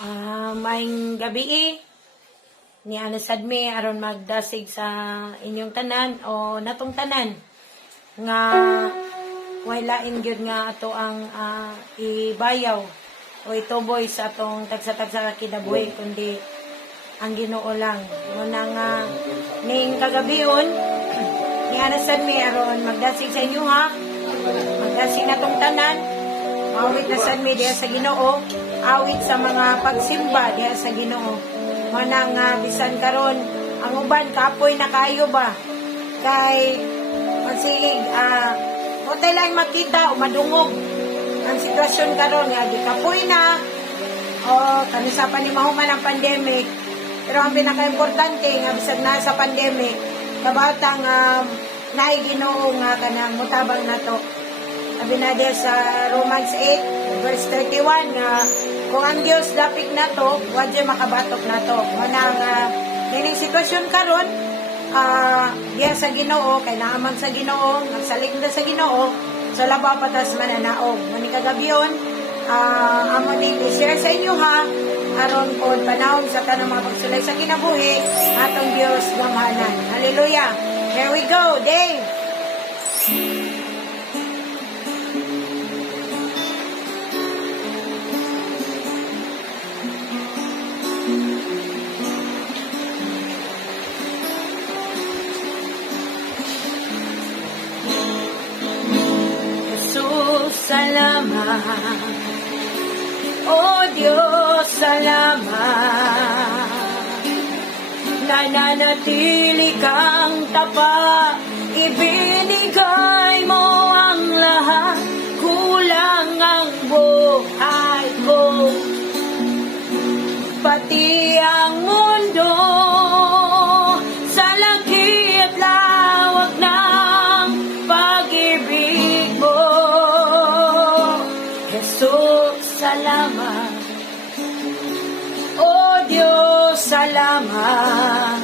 Maayong gabi ni Sadme aron magdasig sa inyong tanan o natong tanan nga walain gyud nga ato ang ibayaw o ituboy sa atong tagsa-tagsa kinabuhi kundi ang Ginoo lang. Muna nga ning kagabion ni Sadme aron magdasig sa inyo ha. Magdasig natong tanan. Awit na Sadme diha sa Ginoo. Awit sa mga pagsimba diha sa Ginoo. Manang bisan karon ang uban kapoy na kayo ba kay magsiig hotel lang makita o madungog ang sitwasyon karon nga di kapoy na o kanisa pa ni mahuman ang pandemic, pero ang pinaka-importante nga bisag na sa pandemic kabatang naay Ginoo nga kanang mutabang nato. Sabi na diya sa Romans 8 verse 31 nga kung ang Dios dapig nato, wadyo makabatok nato. Manang kining sitwasyon karon diya sa Ginoo kay naamang sa Ginoo, nagsalig na sa Ginoo, so labaw patas mananaog. Mani kagabion amo ni i-share sa inyo ha aron kon panahon sa tanang mga pagsulay sa kinabuhi atong Dios gamahanan. Hallelujah. Here we go, Dave. Salamat, oh Diyos, salamat. Nananatili kang tapat, ibinigay mo ang lahat. Kulang ang buhay ko, pati ang mundo. Sa laki at lawak ng pag-ibig mo, Jesus, salamat. Oh Diyos, salamat.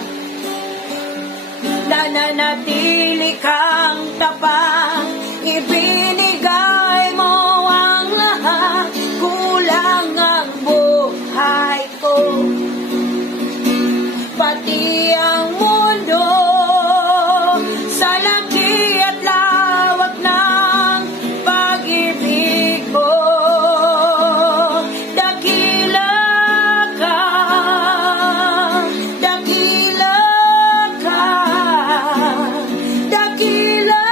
Nananatili kang tapat, ibinigay mo ang lahat. Kulang ang buhay ko, pati ang mundo. Sa laki at lawak ng pag-ibig mo, dakila ka, dakila ka, dakila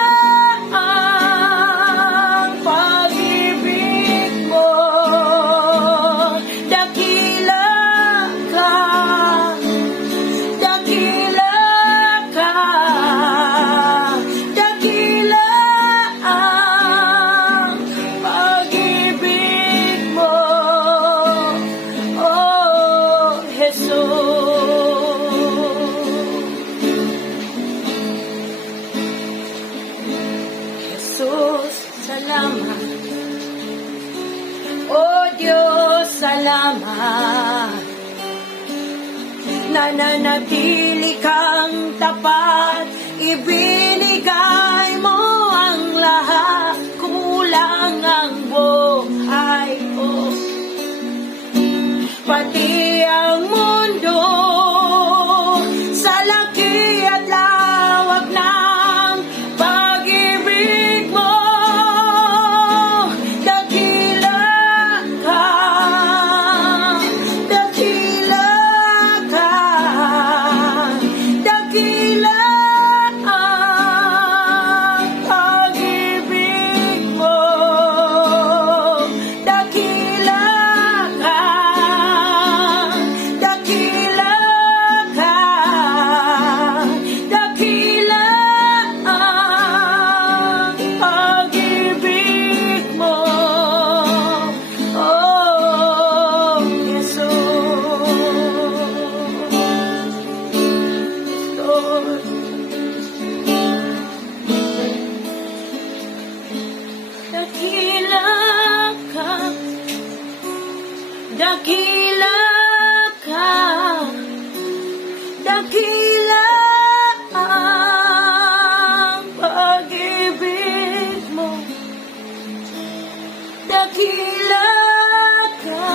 ang pag-ibig mo, dakila ka, dakila ka, dakila ang pag-ibig mo, oh Jesus. Jesus, salamat. Oh Diyos, salamat. Nananatili kang tapat, ibinigay mo ang lahat. Kulang ang buhay ko, pati ang mundo. Sa laki at lawak ng pag-ibig mo, dakila ka, dakila ka, dakila ang pag-ibig mo, dakila ka, dakila ka, dakila ang pag-ibig mo, oh Jesus. Lord, dakila ka, dakila ka, dakila ang pag-ibig mo, dakila ka,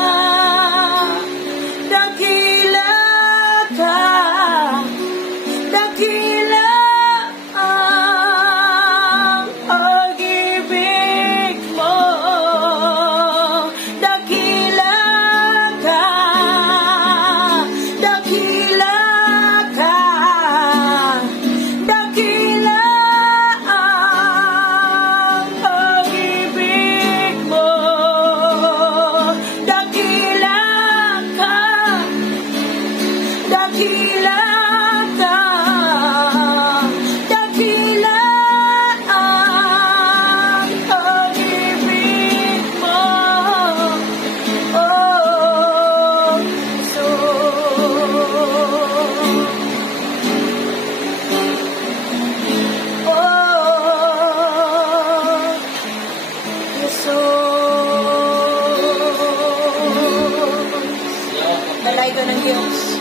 Jesus. Balay ko ng Diyos.